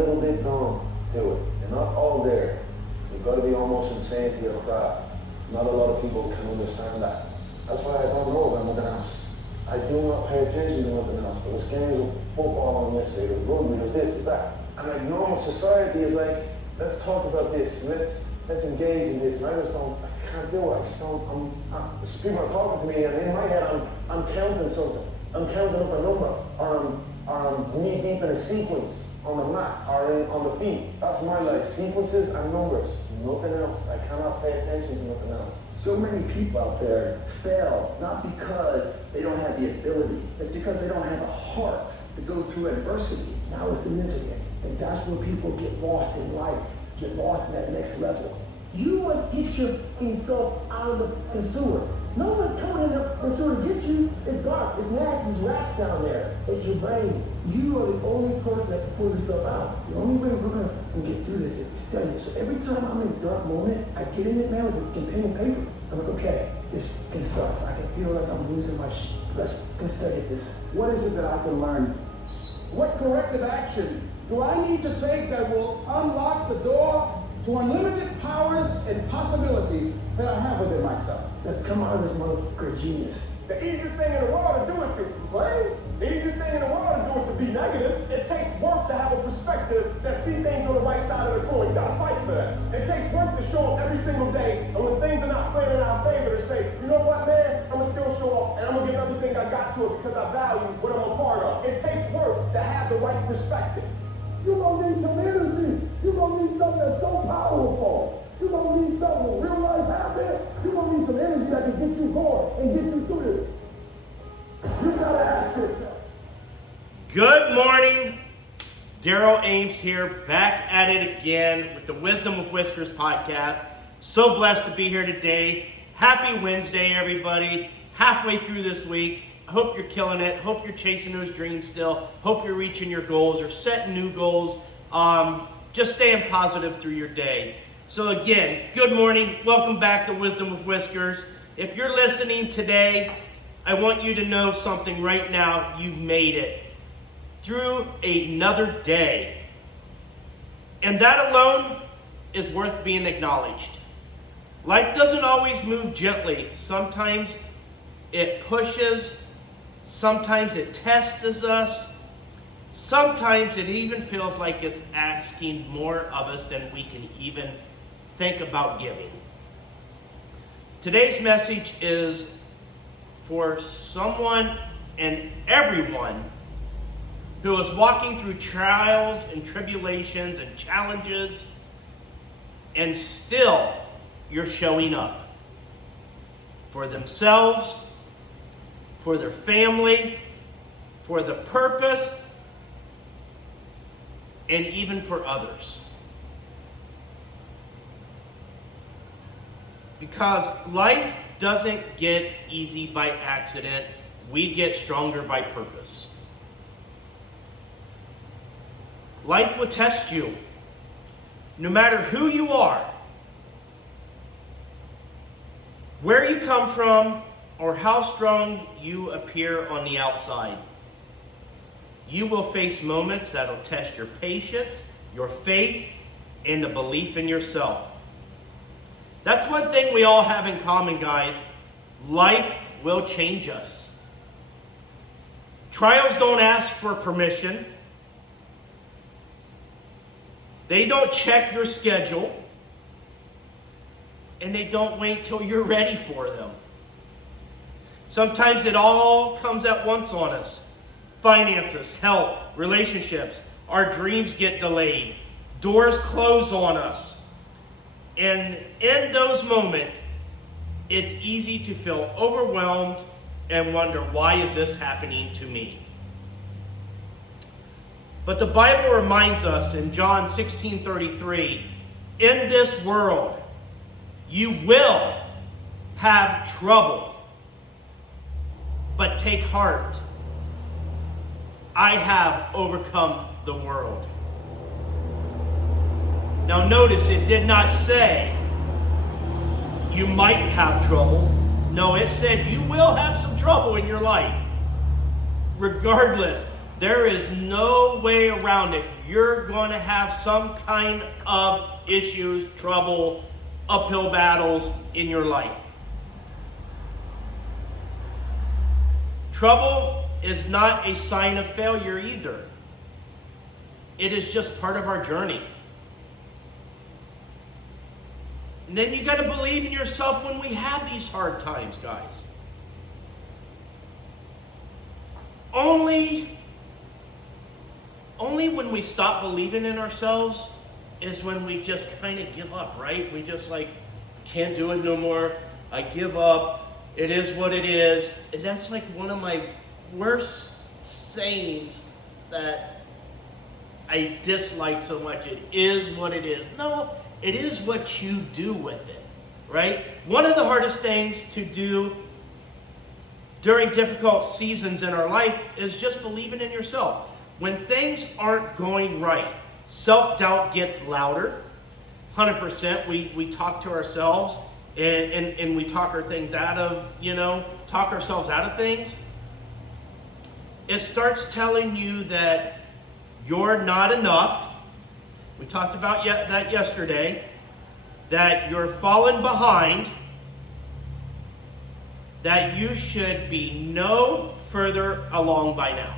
little bit gone to it. You're not all there. You've got to be almost insane to your craft. Not a lot of people can understand that. That's why I don't know about nothing else. I do not pay attention to nothing else. There was games of football on this side, there was rugby, there was this, there's that. And like normal society is like, let's talk about this, let's engage in this. And I just don't, I can't do it. I just don't, people are talking to me and in my head I'm counting something. I'm counting up a number, or I'm knee deep in a sequence on the mat, or on the feet. That's my life, sequences and numbers, nothing else. I cannot pay attention to nothing else. So many people out there fail, not because they don't have the ability, it's because they don't have a heart to go through adversity. Now it's the mental game, and that's where people get lost in life, get lost in that next level. You must get yourself out of the sewer. No one's coming in the sewer to get you. It's dark, it's nasty, there's rats down there. It's your brain. You are the only person that can pull yourself out. The only way we're going to get through this is to study. So every time I'm in a dark moment, I get in it now with pen and paper. I'm like, okay, this sucks. I can feel like I'm losing my shit. Let's study this. What is it that I can learn? What corrective action do I need to take that will unlock the door to unlimited powers and possibilities that I have within myself? Let's come out of this motherfucker genius. The easiest thing in the world to do is to complain. The easiest thing in the world to do is to be negative. It takes work to have a perspective that see things on the right side of the coin. You gotta fight for that. It takes work to show up every single day, and when things are not playing in our favor, to say, you know what, man, I'm gonna still show up, and I'm gonna give everything I got to it because I value what I'm a part of. It takes work to have the right perspective. You're gonna need some energy. You're gonna need something that's so powerful. You're gonna need something with real life happen. You're gonna need some energy that can get you going and get you through this. You gotta ask yourself. Good morning. Daryl Ames here, back at it again with the Wisdom with Whiskers podcast. So blessed to be here today. Happy Wednesday, everybody. Halfway through this week. Hope you're killing it. Hope you're chasing those dreams still. Hope you're reaching your goals or setting new goals. Just staying positive through your day. So again, good morning. Welcome back to Wisdom with Whiskers. If you're listening today, I want you to know something right now. You've made it through another day. And that alone is worth being acknowledged. Life doesn't always move gently. Sometimes it pushes. Sometimes it tests us. Sometimes it even feels like it's asking more of us than we can even think about giving. Today's message is for someone and everyone who is walking through trials and tribulations and challenges, and still you're showing up for themselves, for their family, for the purpose, and even for others. Because life doesn't get easy by accident. We get stronger by purpose. Life will test you. No matter who you are, where you come from, or how strong you appear on the outside. You will face moments that'll test your patience, your faith, and the belief in yourself. That's one thing we all have in common, guys. Life will change us. Trials don't ask for permission. They don't check your schedule. And they don't wait till you're ready for them. Sometimes it all comes at once on us. Finances, health, relationships. Our dreams get delayed. Doors close on us. And in those moments, it's easy to feel overwhelmed and wonder, why is this happening to me? But the Bible reminds us in John 16:33, in this world, you will have trouble, but take heart. I have overcome the world. Now notice, it did not say you might have trouble. No, it said you will have some trouble in your life. Regardless, There is no way around it. You're going to have some kind of issues, trouble, uphill battles in your life. Trouble is not a sign of failure either. It is just part of our journey. And then you got to believe in yourself when we have these hard times, guys. Only when we stop believing in ourselves is when we just kind of give up, right? We just like, can't do it no more. I give up. It is what it is. And that's like one of my worst sayings that I dislike so much. It is what it is. No, it is what you do with it, right? One of the hardest things to do during difficult seasons in our life is just believing in yourself. When things aren't going right, self-doubt gets louder. 100%. We talk to ourselves and we talk ourselves out of things. It starts telling you that you're not enough. We talked about that yesterday. That you're falling behind. That you should be no further along by now.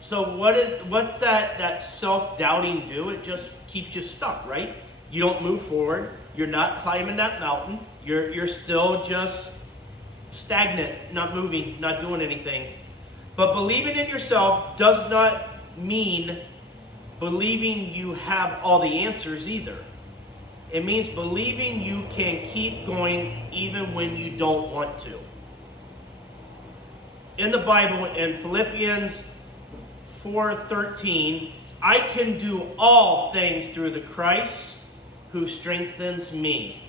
So what's that self-doubting do? It just keeps you stuck, right? You don't move forward. You're not climbing that mountain. You're still just stagnant, not moving, not doing anything. But believing in yourself does not mean believing you have all the answers either. It means believing you can keep going even when you don't want to. In the Bible, in Philippians 4:13, I can do all things through the Christ who strengthens me.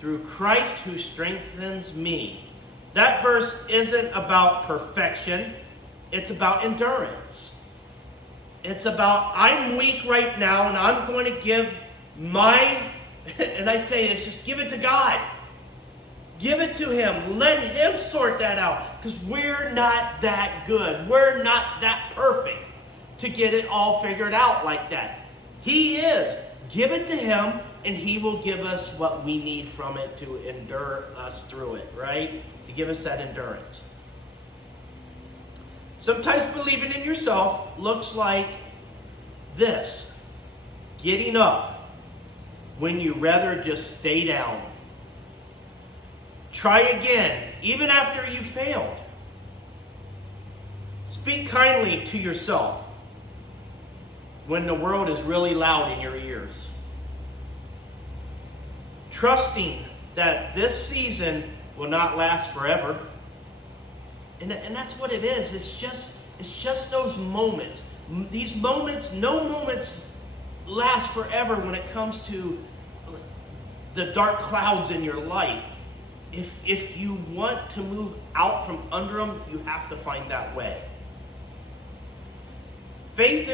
Through Christ who strengthens me. That verse isn't about perfection. It's about endurance. It's about, I'm weak right now and I'm going to give mine, and I say it's just give it to God. Give it to Him. Let Him sort that out. Because we're not that good. We're not that perfect to get it all figured out like that. He is. Give it to Him, and He will give us what we need from it to endure us through it, right? To give us that endurance. Sometimes believing in yourself looks like this. Getting up when you rather just stay down. Try again, even after you failed. Speak kindly to yourself when the world is really loud in your ears. Trusting that this season will not last forever. And that's what it is. It's just those moments. These moments, no moments last forever when it comes to the dark clouds in your life. If you want to move out from under them, you have to find that way. Faith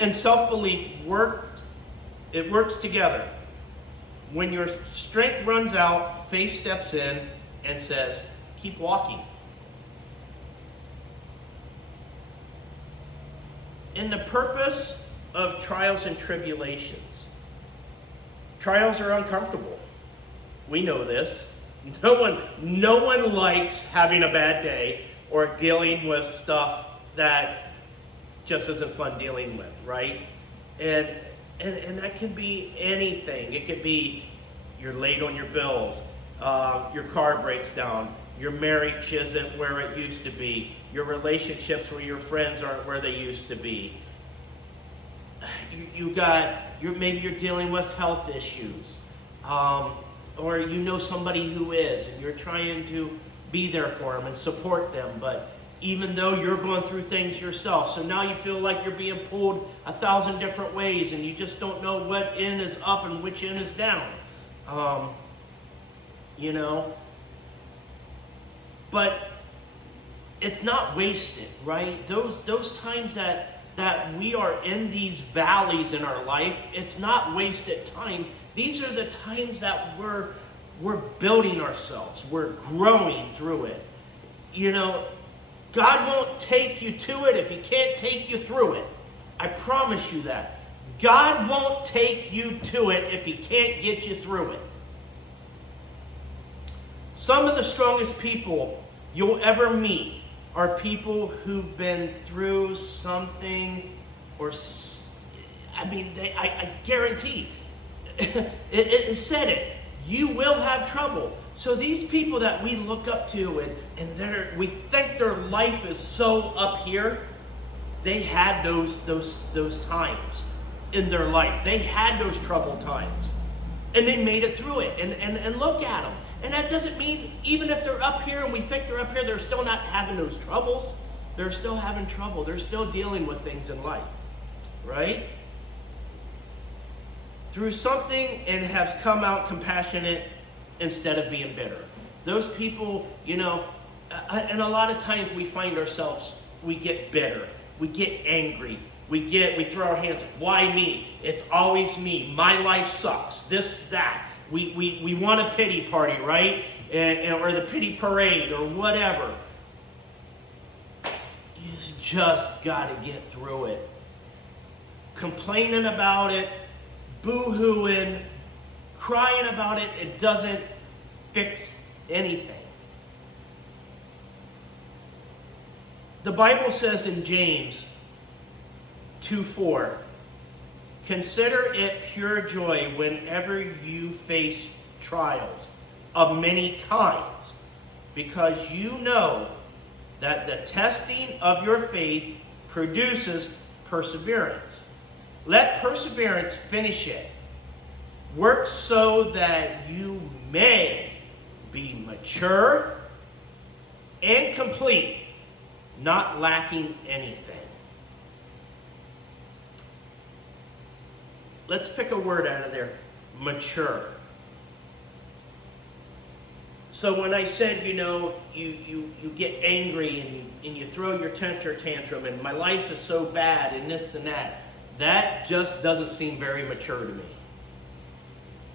and self-belief works together. When your strength runs out, faith steps in and says, keep walking. In the purpose of trials and tribulations, trials are uncomfortable. We know this. No one likes having a bad day or dealing with stuff that just isn't fun dealing with, right? And that can be anything. It could be you're late on your bills, your car breaks down, your marriage isn't where it used to be, your relationships with your friends aren't where they used to be. Maybe you're dealing with health issues. Or you know somebody who is, and you're trying to be there for them and support them, but even though you're going through things yourself, so now you feel like you're being pulled 1,000 different ways, and you just don't know what end is up and which end is down. But it's not wasted, right? Those times that we are in these valleys in our life, it's not wasted time. These are the times that we're building ourselves. We're growing through it. You know, God won't take you to it if he can't take you through it. I promise you that. God won't take you to it if he can't get you through it. Some of the strongest people you'll ever meet are people who've been through something, or, I guarantee, it said it, you will have trouble. So these people that we look up to and we think their life is so up here, they had those times in their life. They had those troubled times. And they made it through it. And look at them. And that doesn't mean even if they're up here and we think they're up here, they're still not having those troubles. They're still having trouble. They're still dealing with things in life. Right? Through something and has come out compassionate instead of being bitter. Those people, you know, and a lot of times we find ourselves, we get bitter. We get angry. We throw our hands, why me? It's always me. My life sucks. This, that. We want a pity party, right? Or the pity parade or whatever. You just got to get through it. Complaining about it, boo-hooing, crying about it, it doesn't fix anything. The Bible says in James 2:4, consider it pure joy whenever you face trials of many kinds, because you know that the testing of your faith produces perseverance. Let perseverance finish it. Work so that you may be mature and complete, not lacking anything. Let's pick a word out of there. Mature. So when I said, you know, you get angry and you throw your temper tantrum and my life is so bad and this and that just doesn't seem very mature to me.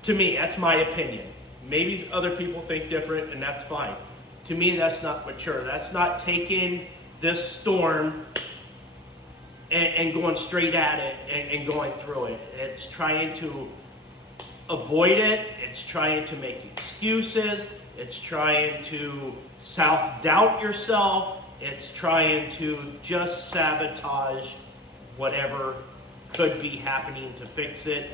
To me, that's my opinion. Maybe other people think different, and that's fine. To me, that's not mature. That's not taking this storm and going straight at it and going through it. It's trying to avoid it. It's trying to make excuses. It's trying to self-doubt yourself. It's trying to just sabotage whatever could be happening to fix it,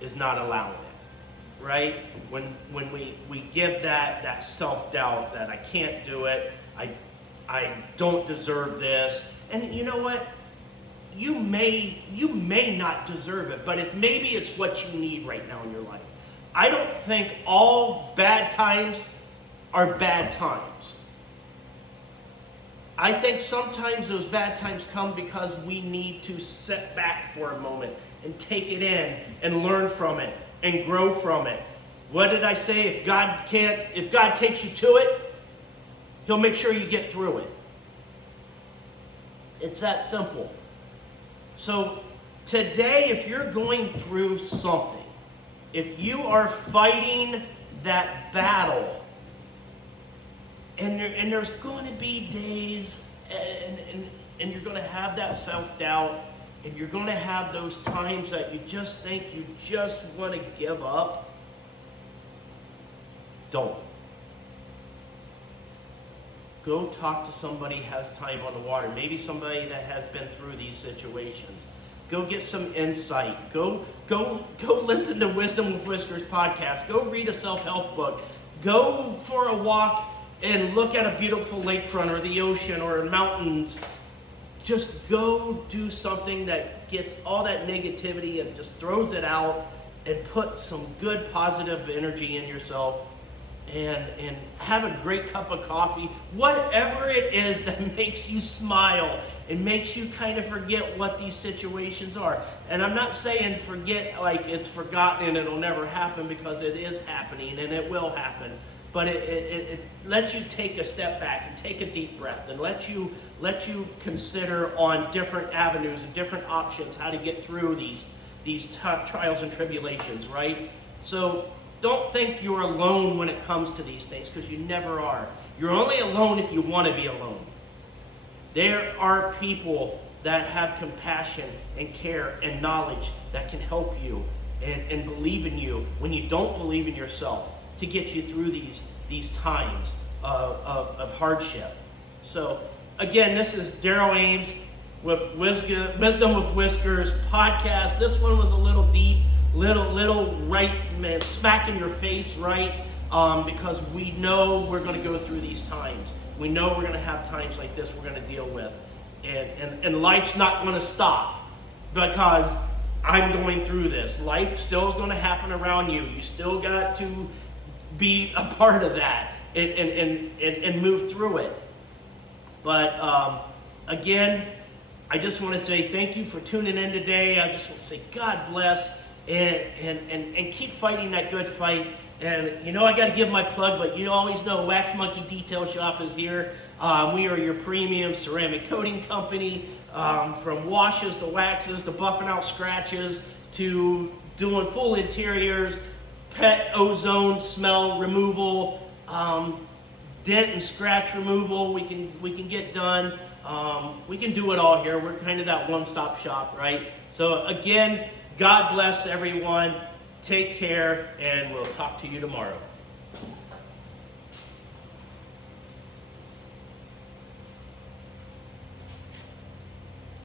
is not allowing it, right? When we give that self-doubt that I can't do it, I don't deserve this, and you know what? You may not deserve it, but maybe it's what you need right now in your life. I don't think all bad times are bad times. I think sometimes those bad times come because we need to sit back for a moment and take it in and learn from it and grow from it. What did I say? If God takes you to it, he'll make sure you get through it. It's that simple. So today, if you're going through something, if you are fighting that battle, and there's going to be days, and you're going to have that self-doubt, and you're going to have those times that you just think you just want to give up, don't. Go talk to somebody who has time on the water. Maybe somebody that has been through these situations. Go get some insight. Go listen to Wisdom with Whiskers podcast. Go read a self-help book. Go for a walk and look at a beautiful lakefront or the ocean or mountains. Just go do something that gets all that negativity and just throws it out, and put some good positive energy in yourself, and have a great cup of coffee. Whatever it is that makes you smile and makes you kind of forget what these situations are. And I'm not saying forget like it's forgotten and it'll never happen, because it is happening and it will happen. But it lets you take a step back and take a deep breath, and let you consider on different avenues and different options how to get through these trials and tribulations, right? So don't think you're alone when it comes to these things, because you never are. You're only alone if you want to be alone. There are people that have compassion and care and knowledge that can help you and believe in you when you don't believe in yourself, to get you through these times of hardship. So again, this is Daryl Ames with Wisdom with Whiskers podcast. This one was a little deep, little right, man, smack in your face, right? Because we know we're going to go through these times. We know we're going to have times like this we're going to deal with. And life's not going to stop because I'm going through this. Life still is going to happen around you. You still got to be a part of that and move through it. But again, I just want to say thank you for tuning in today. I just want to say God bless and keep fighting that good fight. And you know, I got to give my plug, but you always know Wax Monkey Detail Shop is here. We are your premium ceramic coating company, from washes to waxes to buffing out scratches to doing full interiors, pet ozone smell removal, dent and scratch removal. We can get done. We can do it all here. We're kind of that one-stop shop, right? So again, God bless everyone. Take care, and we'll talk to you tomorrow.